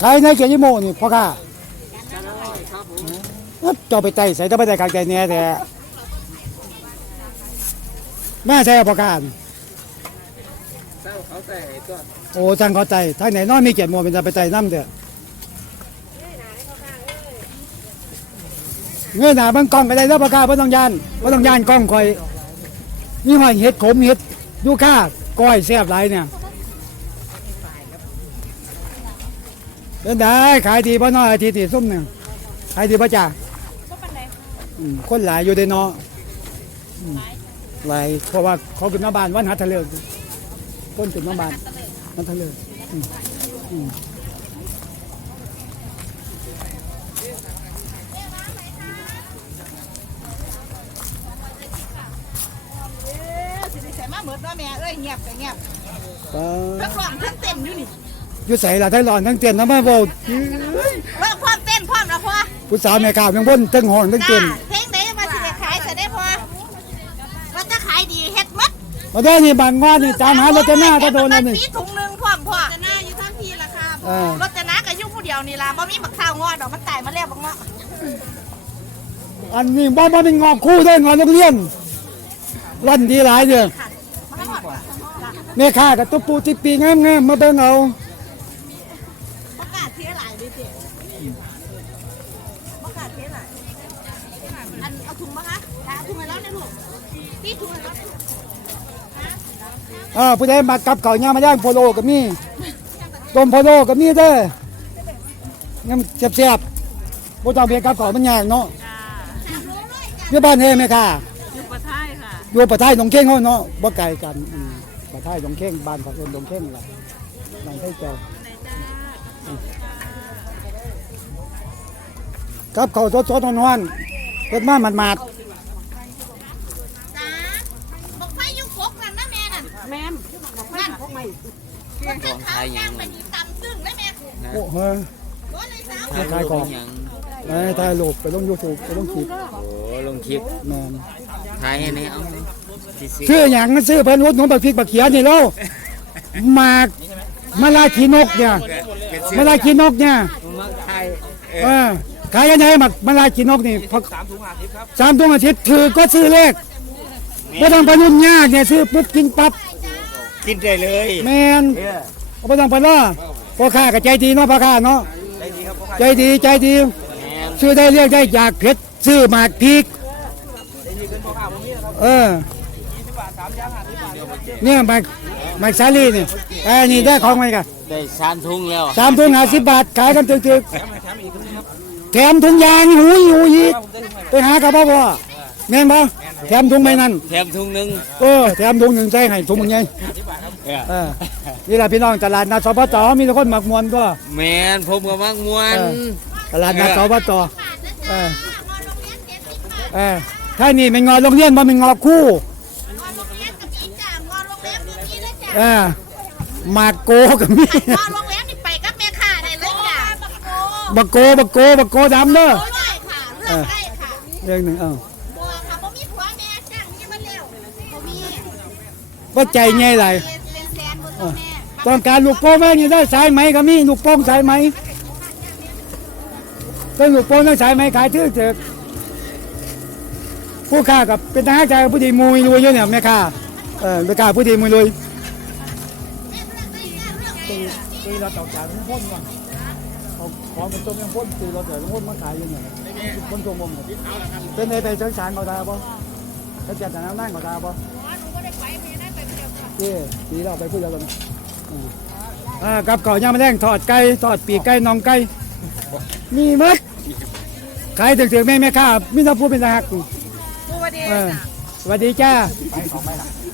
ขายในเกียรติโมนี่พ่อค้าจานละร้อยครับผมเอ้าเจ้าไปไต่ใส่ต้องไปไต่กลางใจแหน่แต่แม่ใช่พ่อค้านี่เจ้าเขาแต่ก็โอ้จังเขาไต่ทางไหนน้อยมีเกียรติโมเป็นจะไปไต่น้ำเด้อเงื่อนหนาเบางกล้องก็ได้แล้วพ่อค้าไม่ต้องยานไม่ต้องยานกล้องคอยนี่หอยเห็ดขมเห็ดยูค่าก้อยแซ่บหลายเนี่ย เดินได้ขายดีพ่อน้อยอาทีตีส้มเนี่ยขายดีพ่อจ่าก็ปันไหนอืมคนหลายอยู่ในเนาะอืมหลายเพราะว่าเขาขึ้นมาบ้านวันหัดทะเลคนขึ้นมาบ้านวันทะเลอืมอืมเอ๊ะสิได้ใส่มาเหมือนว่าแม่เอ้ยเงียบก็เงียบก็ทั้งร้องทั้งเต้นอยู่นี่ อยู่ใส่ละทั้งหลอนทั้งเตียนทั้งแม่โบว่าความเต้นความนะพ่อผู้สาวแม่ข่าวยังพ่นทั้งหอนทั้งเตียจ้นเพลงไหนมาสิได้ขายจะได้พ่อว่าจะขายดีเฮ็ดมัดมาได้นี่บางงอนนี่ตามหารถจะหน้าถ้าโดนแล้วนี่ปีถุงหนึงพ่อมพ่อจะหน้าอยู่ทั้งทีละค่ะรถจะหน้าก็ยู่ผู้เดียวนี่ล่ะบ่มีบักข้าวงอดอกมันตายมาแล้วบักงาะอันนี้บ่บ่เป็นงอคู่ได้งอนโรงเรียนรั่นดีหลายเด้อมันหอดว่ะแม่ค้ากับตุ๊ปูติปีงามๆมาเบิ่งเอา อ่าผู้ใดมากับเขาวย่างมาย่างโพโลก็มีต้มโพโลก็มีเด้อยังแซ่บๆบ่ต้องเพียกับเขาวมันยากเนาะอยู่บ้านเฮแม่ค่ะอยู่ประทายค่ะอยู่ประท้ายหนองเข่งเฮาเนาะบ่ไกลกันอืมประท้ายหนองเข่งบ้านเขาเอิ้นหนองเข่งล่ะหนองไทเจ้าอืมกับเขาวสดๆร้อนๆเฮ็ดมาหมาดจ้าบอกไฟอยู่ครกนั่นนะแม่นั่นแม่บอกไฟอยู่ครกไหมมันจะขาวย่างไปนี่ตำตึ้งได้แม่ๆโอ้เฮ้ยก็เลยสาวไม่ขายของยังไอ้ถ่ายรูปไปลง YouTube ไปลงคลิปโอ้ลงคลิปแม่นถ่ายให้นี่เอาสิสิซื้อหยังซื้อเพิ่นรถหนูบักพริกบักเขียนี่แล้วหมากมะลาขีนกเนี่ยเป็นมะลาขีนกเนี่ยมักถ่ายเออขายยังไงหมักมะลาขีนกนี่พอสามถุงอาทิตย์ครับสามถุงอาทิตย์ถือก็ซื้อเลขบ่ต้องไปยุ่งยากเนี่ยซื้อปุ๊บกินปั๊บ กินได้เลยแม่นบ่ต้องไปรอพ่อค้าก็ใจดีเนาะพ่อค้าเนาะใจดีใจดี แม่นซื้อได้เรียกได้อยากเผ็ดซื้อหมากพริกเออเนี่ยหมากหมากสาลีนี่เอ้ยนี่ได้ของไหมกันได้สามทุ่งแล้วสามถุงห้าสิบบาทขายกันตึกๆแถมถุงยางหูยหูยอีกไปหากับพ่อพ่อ แม่นบ่แถมถุงไปนั่นแถมทุ่งหนึงเออแถมถุงหนึ่งใส่ให้ถุงมึงไงเออเออนี่แหละพี่น้องตลาดนัดสปตมีแต่คนหมักมวนก็ แม่นผมก็มักมวนเออ ตลาดนัดสปตเออเออถ้านี่เป็นงอโรงเรียนบ่เป็นงอคู่งอนโรงแรมกับอีจ่างอนโรงแรมนี่นี่เลยจ้ะเออหมากโกกับมีงอนโรงแรมนี่ไปกับแม่ค้าได้เลยจ้ะบักโกบักโกบักโกบักโกดำเด้อ โอ้ได้ค่ะ เลือกได้ค่ะ เรื่องหนึ่งเออ บัวค่ะบ่มีผัวแม่จ้างนี่มันเร็วบ่มี ว่าใจใหญ่หลายเป็นแสนบนตัวแม่ต้องการลูกโป่งไหมนี่ได้สายไหมก็มีลูกโป่งสายไหมต้องลูกโป่งต้องสายไหมขายทื่อเจอผู้ค้ากับเป็นทหารใจผู้ดีมวยรวยอยู่เนี่ยแม่ค้าเออแม่ค้าผู้ดีมวยรวยตีตีเราตอกจากลุงพ่นก่อนเอาของมันต้มยังพ่นตีเราแต่ลุงพ่นมาขายอยู่เนี่ยพ่นตัวมงเนี่ยเป็นไงไปเชิงสารเขาได้ปะเขาจัดแต่น้ำนั่งเขาได้ปะเจ้ตีเราไปพูดแล้วกันอืมอ่ากับก่อย่างมาแดงทอดไก่ทอดปีกไก่น่องไก่มีหมัดขายถึงถึงแม่แม่ค้ามิตรพูดเป็นทหารบัวเดียเออสวัสดีจ้า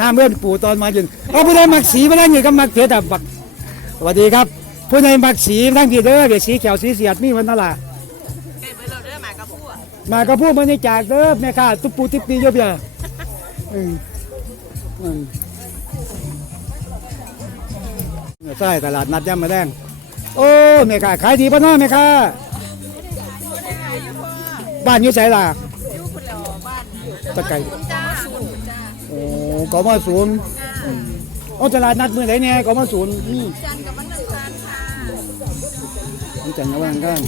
ห้ามเมื่อนปู่ตอนมายืนเอาผู้ใดมักสีมาได้เงินก็มักเถือแต่บักสวัสดีครับผู้ใดมักสีทั้งที่เด้อเดี๋ยวสีเขียวสีเสียดมีวันนั่นล่ะเก็บไว้เราเด้อหมากกับพวกมาก็พูดมาในจากเด้อแม่ค้าตุ๊ปูติ๊บปีเยอะเบียอื ใช่ตลาดนัดย่ำมาแดงโอ้แม่ค้าขายดีป่ะเน้อแม่ค้าบ้านอยู่ไสล่ะตะไก่จ้าโอ้กมาศูนย์อืมเอาตลาดนัดมือไหนเนี่ยกมาศูนย์นี่จันกับมันจันมันจันทร์ระหว่างกัน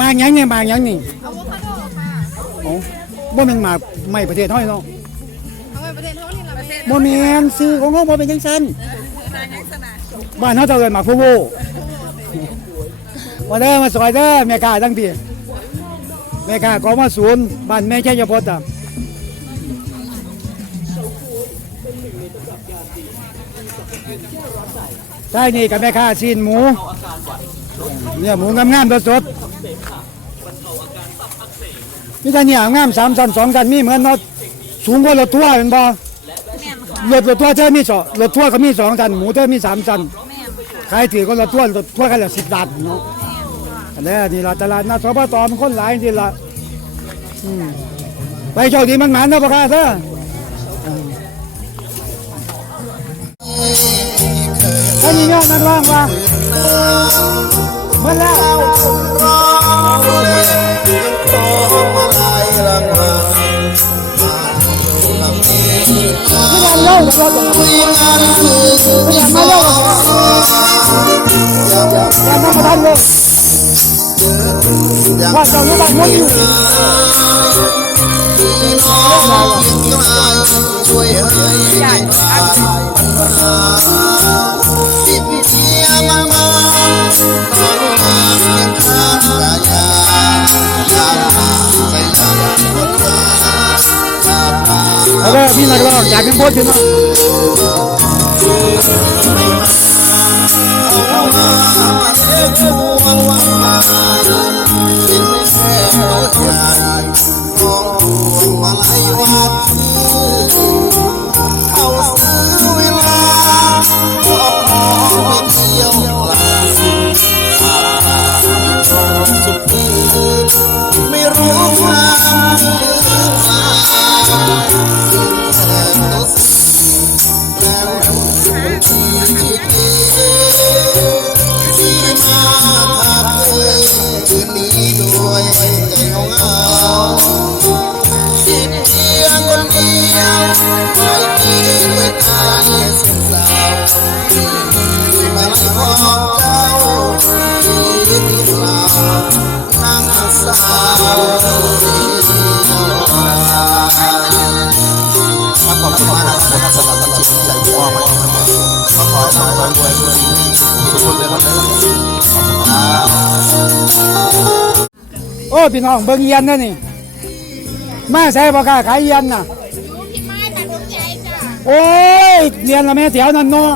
มากหยังเนี่ยมากหยังนี่อะโวคาโดค่ะโอ้บ่แม่นหมากไม่ประเทศเฮาเนาะเอาไว้ประเทศเท่านี้ละประเทศบ่แม่นซื้อของเฮาบ่เป็นจังซั่นนายยังสนา บ้านเฮาเจ้าเอิ้นหมากฟูโวมาเด้อมาซอยเด้อแม่ค้าทั้งพี่แม่ค้าของมาศูนย์บ้านแม่ชัยพจน์อะใช่นี่กับแม่ค้าซีนหมูเนี่ยหมูงามๆสดๆนี่แต่เนี่ยงามสามสันสองกันมีเหมือนเนาะสูงกว่ารถทัวร์เป็นบ่รถรถทัวร์เธอมีสองรถทัวร์ก็มีสองสันหมูเธอมีสามสัน ใครถือก็รถทัวร์รถทัวร์กันละสิบบาทเนาะอันนี้นี่ละตลาดนัดสปตมันคนหลายจริงละไปโชคดีมันหมันนะพ่อค้าเธอถ้ามีเงี้ยนั่นว่างว่ามันแล้วไม่ได้เล่าหรอกเราต้องคุยกันอย่ามาเล่าอย่ามาประทา นเลยว่าเจ้าอยู่บ้านมุ่งอยู่แล้วก็ พี่นักร้อ โค้ชอยู่เนาะโอ้พี่น้องเบิ่งเยียนนะนี่มาใส่ปากกาขายเยียนน่ะอยู่ที่ไม้แต่ดวงใจจ้ะโอ้ยเรียนละแม่แถวนั้นเนาะ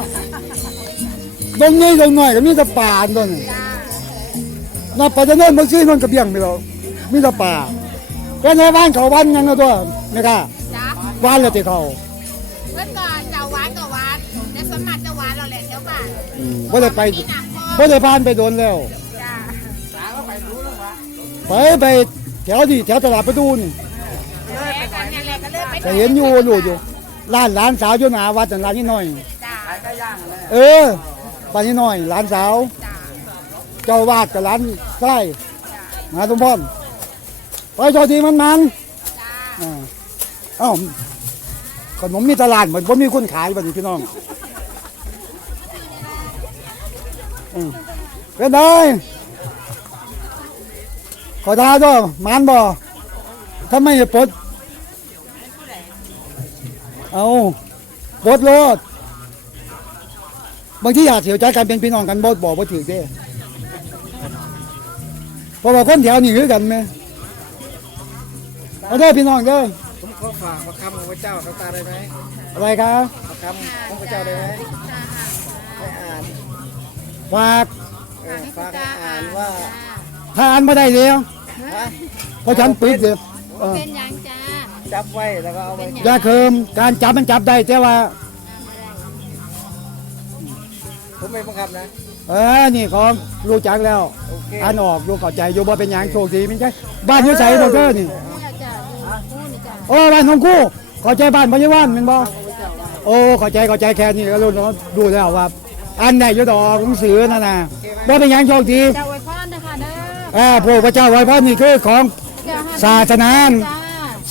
ตรงนี้ตรงหน่อยก็มีแต่ป่าอันตัวนี้นับไปจะเนิ่นบางทีมันกระเบียงไปแล้วมีแต่ป่าก็ในบ้านเขาบ้านยังนะตัวไม่กล้าจ้ะบ้านเลยติเขาเมื่อก่อนจะหวานกับหวานแต่สวนมัครจะหวานเราแหละเดี๋ยวบ้านบ่ได้ไปมีหนักพอบ่ได้ผ่านไปโดนแล้วจ้ะ ไปไปแถวที่แถวตลาดประตูนี่แม่กันเนี่ยแหละก็เลยไปก็เห็นอยู่รู้อยู่ร้านหลานสาวอยู่หน้าวัดนั่นร้านนี้น้อยจ้ะเออบ้านนี้น้อยหลานสาวจ้ะเจ้าวาดกับร้านใกล้หาสมพรไปโชคดีมันมันจ้ะอ่าเอ้าขนมมีตลาดเหมือนผมมีคนขายแบบนี้พี่น้องอืมเป็นไง ขอท้าด้วยมันบ่ถ้าไม่ปลดเอาปลดรถบางทีอยากเสียวใจกันเป็นพี่น้องกันบ่บอกว่าถือเด้เพราะว่าคนแถวนี้คือกันไหมเอาเด้อพี่น้องเด้อผมขอฝากประคำของพระเจ้าน้ำตาได้ไหมอะไรครับประคำของพระเจ้าได้ไหมให้อ่านฝากเออฝากให้อ่านว่า ทานมาได้แล้วฮะเพราะฉันปิดเดี๋ยวเออเป็นยังจ้าจับไว้แล้วก็เอาไว้อยาเคิมการจับมันจับได้แต่ว่า ผมไม่บังคับนะ เออนี่ของรู้จักแล้วโอเคอ่านออกรู้เข้าใจอยู่บ่เป็นหยังโชคดีไม่ใช่บ้านอยู่ไสดอกเตอร์นี่เนี่ยจ้ะดูนี่จ้ะโอ้บ้านของกูเข้าใจบ้านพยาบาลแม่นบ่โอ้เข้าใจเข้าใจแค่นี้ก็รู้เนาะดูแล้วว่า อันไหนอยู่ดอกหนังสือนั่นน่ะบ่เป็นหยังโชคดีจะ ออ่าพระพระเจ้าไว้พระนี่คือของจ้าให้ศาสนาจ้า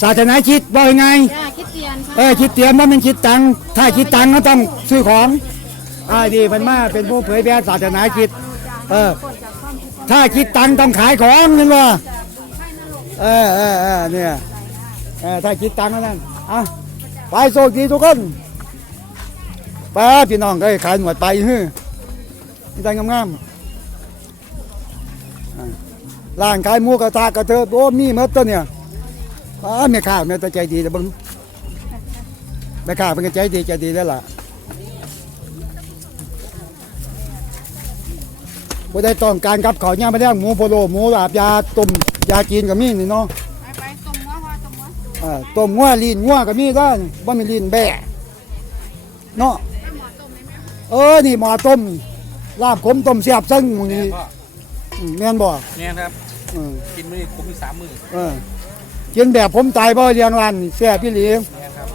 ศาสนาคิดว่ายังไงจ้าคิดเตียนค่ะเออคิดเตรียมว่ามันคิดตังค์ถ้าคิดตังค์ก็ต้องซื้อของอ่าดีมันมาเป็นผู้เผยแพร่ศาสนาคิดเออคนจากความคิดถ้าคิดตังค์ต้องขายของเห็นบ่เออเออเออเนี่ยเออถ้าคิดตังค์เท่านั้นอะไปโชคดีทุกคนไปพี่น้องก็ขายหนวดไปฮื้อนี่ตังงามๆอะ ร้านขายหมูกระทะกระเทิบโอ้มีหมดตัวเนี่ยอ้าแม่ค้าแม่ตาใจดีแต่เบิ่งแม่ค้าเป็นก็ใจดีใจดีแล้วล่ะบ่ได้ต้องการกับข้าวย่างมาแดงหมูโพโลหมูลาบยาต้มยาจีนก็มีนี่เนาะไปไปตรงว่าว่าตรงว่าอ่าต้มงัวลีนงัวก็มีได้บ่มีลีนแบะเนาะเออนี่หมอต้มลาบขมต้มเสียบซึ่งหมู่นี้อืมแม่นบ่เนี่ยครับเออกินมื้อนี้ผมมีสามมื้อเออกินแบบผมตายบ่เลี้ยงร้านแซ่บพี่หลีเนี่ยครับ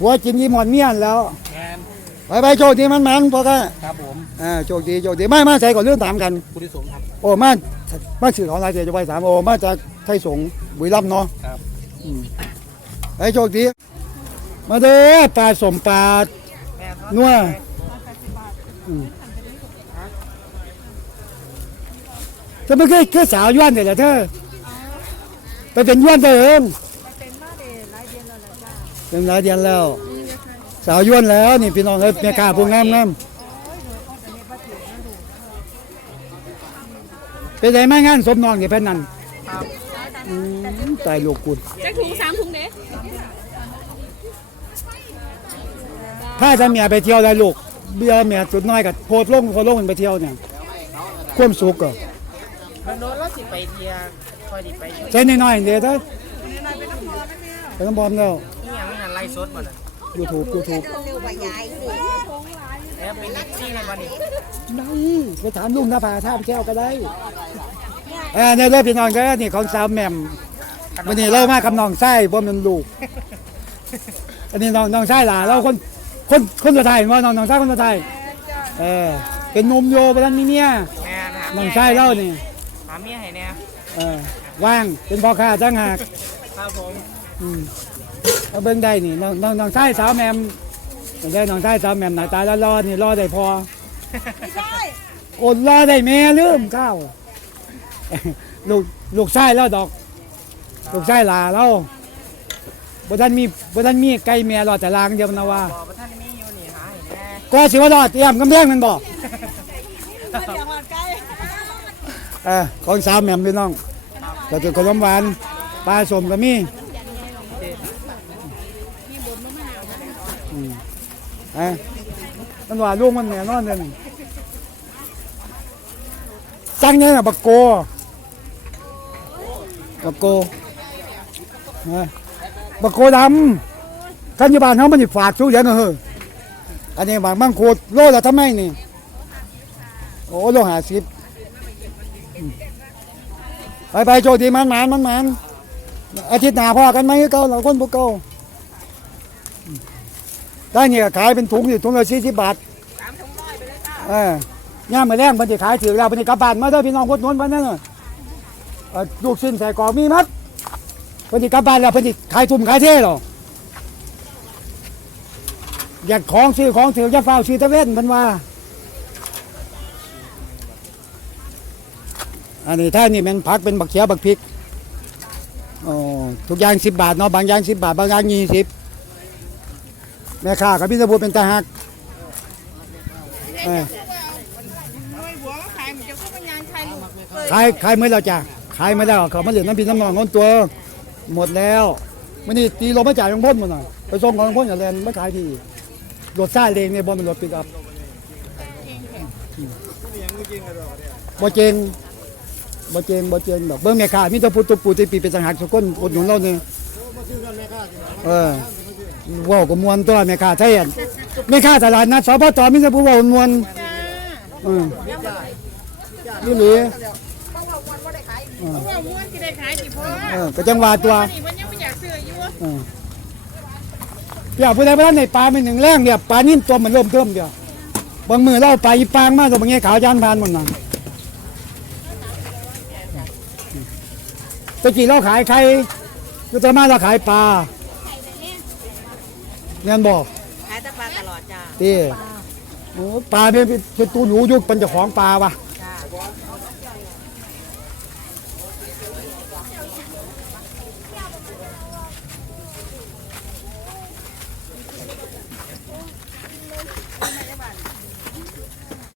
หัวกินยี่หมอนเมียนแล้ว แมนไปไปโชคดีมันมันๆพอก็ครับผมอ่าโชคดีโชคดีไม่มาใส่ก่อนเรื่องถามกันผู้ที่สงครับ โอ้มามาสื่อของรายเสียจะไปถามโอ้มาจากไทยสงฆ์บุรีรัมย์เนาะครับไอ้โชคดี มาเด้อปลาสมปลานัวอืม จะไม่เคยคือสาวย้วนเดี๋ยวเธอไปเป็นย้วนเธอเองเป็นหลายเดือนแล้ว สาวย้วนแล้วนี่พี่น้องเอ้ยแม่ค้าผู้งามงามเป็นไงไม่งานสมนองนี่เพิ่นนั่นอืมตายลูกกุลจะถุงสามถุงเด้ถ้าจะเมียไปเที่ยวได้ลูกเบียร์เมียจุดน้อยกับโพดลงโพดลงมันไปเที่ยวเนี่ยความสุขก็ มันโดนแล้วสิไปเที่ยวคอยดิไปเที่ยวใช้น้อยๆเดียวเถอะไปน้ำบอมแล้วนี่ยังนั่นไล่สดบ่น่ะยูทูบยูทูบแล้วเป็นซี่ในวันนี้ได้ไปถามลุงนภาท่าไปเที่ยวก็ได้เออเนี่ยเลยพี่น้องก็นี่ของสาวแหม่มวันนี้เรามากับน้องไส้บ่แมันลูกอันนี้น้องน้องไส้หล่ะเราคนคนคนสุดท้ายว่าน้องน้องไส้คนสุดท้ายเออเป็นหนุ่มโยไปแล้วมีเมียแม่นะน้องไส้เล่านี่หา เมียให้เนี่ยเออว่างเป็นพ่อค้าจ้างหากครับผมอืมเอาเบิ่งได้นี่น้องน้องน้องชายสาวแหมมได้น้องชายสาวแหมมหน้าตาแล้วรอนี่รอได้พออดรอได้แม่ลืมข้าวลูกลูกชายแล้วดอก ลูกชายหลาแล้วบ่ทันมีบ่ทันมีไก่แม่รอแต่ลางเดียวนะว่าบอกว่าท่านมีอยู่นี่หาให้แน่ก็สิว่ารอดเตรียมกำแพงมันบอก เออของสาวแหมมพี่น้องก็คือขนมหวานปลาสมก็มีอืมเอ้มันว่าลูกมันแน่นอนเลยนี่สั่งเนี่ยนะบักโกบักโกเอ้ยบักโกดำขันอยบานเขามันสิฝากสู้เดี๋ยวนะเฮ้ออันนี้บางบางโคตรโลละทำไมนี่ โอ้โลหาสิบ ไปไปโชคดีมันมันมันมันอาทิตย์หน้าพ่อกันไหมเก่าเราคนพวกเก่าได้เนี่ยขายเป็นถุงอยู่ถุงละสี่สิบบาทเออย่ามมาแรงมันจะขายถือแล้วมันจะกลับบ้านมาเด้พี่น้องคนนู้นวันนั้นน่เออลูกชิ้นใส่กรอมีมัดเพิ่นสิกลับบ้านแล้วเพิ่นสิขายทุ่มขายเท่หรออยากของซื้อของถือจะเฝ้าซื้อตะเวนเพิ่นว่า อันนี้ถ้านี่มันผักเป็นบักเขียบักพริกอ๋อทุกอย่างสิบบาทเนาะบางอย่างสิบบาทบางอย่างยี่สิบแม่ค้ากับพี่ตะบูเป็นตาหักเออขายขายขายขายเมื่อเราจ้ะขายมาแล้วเขามาเหลือน้ำพีน้ำนองคนตัวหมดแล้วมันนี่ตีลงมาจ่ายของพ่นมันน่ะไปส่งของพ่นอย่าแลนไม่ขายทีรถซ่าเลงเนี่ยบนเป็นรถปิกอัพบ่เจง บ่เจงบ่เจงดอกเบิ่งแม่ค้ามีแต่พูดตุปูติปีเป็นสังหักสุกคนอุดหนุนเราเนี่ยเออว้าก็มวนตัวแม่ค้าไทยอันแม่ค้าตลาดนัดสปตมีแต่ผู้เว้ามวนอือนี่หลีเพราะว่าม้วนที่ได้ขายกี่พอเออก็จังหวะตัวนี่มันยังไม่อยากซื้ออยู่เออเดี๋ยวผู้ใดผู้นั้นในปลาเป็นหนึ่งแรงเดียวปลานิ่มตัวมันเริ่มเทิมเดียวบางมือเราไปอีปางมากตัวบางแง่ขาวจานพานหมดนั่น ตะกี้เราขายไข่ก็จะมาเราขายปลาเนียนบอกขายแต่ปลาตลอดจ้า ที่โอ้ปลาเนี่ยเป็นตัวหนูยุคเป็นเจ้าของปลาวะ